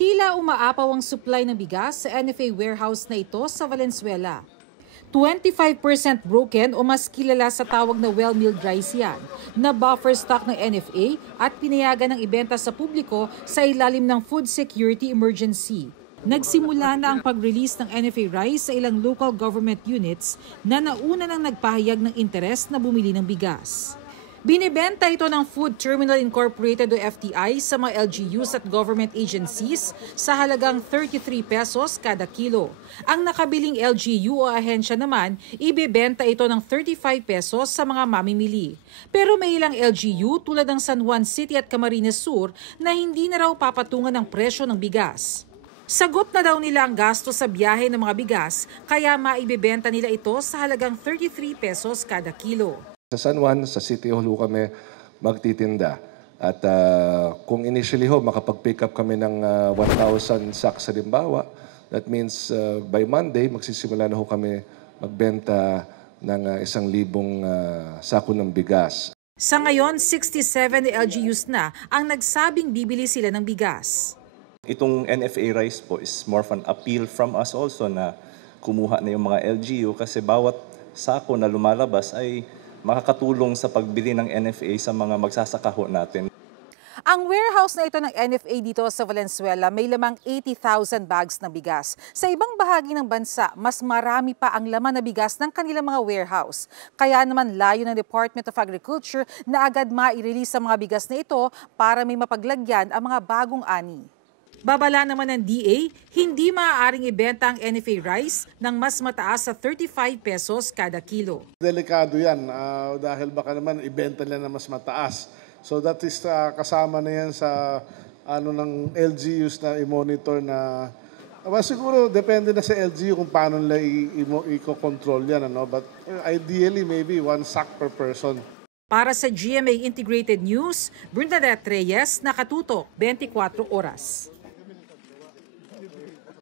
Tila umaapaw ang supply ng bigas sa NFA warehouse na ito sa Valenzuela. 25% broken o mas kilala sa tawag na well-milled rice yan, na buffer stock ng NFA at pinayagan ng ibenta sa publiko sa ilalim ng food security emergency. Nagsimula na ang pag-release ng NFA rice sa ilang local government units na nauna nang nagpahayag ng interes na bumili ng bigas. Binibenta ito ng Food Terminal Incorporated o FTI sa mga LGUs at government agencies sa halagang 33 pesos kada kilo. Ang nakabiling LGU o ahensya naman, ibebenta ito ng 35 pesos sa mga mamimili. Pero may ilang LGU tulad ng San Juan City at Camarines Sur na hindi na raw papatungan ng presyo ng bigas. Sagot na daw nila ang gasto sa biyahe ng mga bigas, kaya maibebenta nila ito sa halagang 33 pesos kada kilo. Sa San Juan, sa City Hall kami magtitinda. At kung initially makapag-pick up kami ng 1,000 sacks halimbawa, that means by Monday, magsisimula na kami magbenta ng 1,000 sako ng bigas. Sa ngayon, 67 LGUs na ang nagsabing bibili sila ng bigas. Itong NFA rice po is more of an appeal from us also na kumuha na yung mga LGU kasi bawat sako na lumalabas ay makakatulong sa pagbili ng NFA sa mga magsasakaho natin. Ang warehouse na ito ng NFA dito sa Valenzuela may lamang 80,000 bags ng bigas. Sa ibang bahagi ng bansa, mas marami pa ang laman na bigas ng kanilang mga warehouse. Kaya naman layo ng Department of Agriculture na agad mai-release ang mga bigas na ito para may mapaglagyan ang mga bagong ani. Babala naman ng DA, hindi maaaring ibenta ang NFA rice ng mas mataas sa 35 pesos kada kilo. Delikado yan dahil baka naman ibenta nila na mas mataas. So that is kasama na yan sa ng LGUs na i-monitor na siguro depende na sa LGU kung paano nila i-control yan. But ideally maybe 1 sack per person. Para sa GMA Integrated News, Bernadette Reyes, nakatutok 24 oras.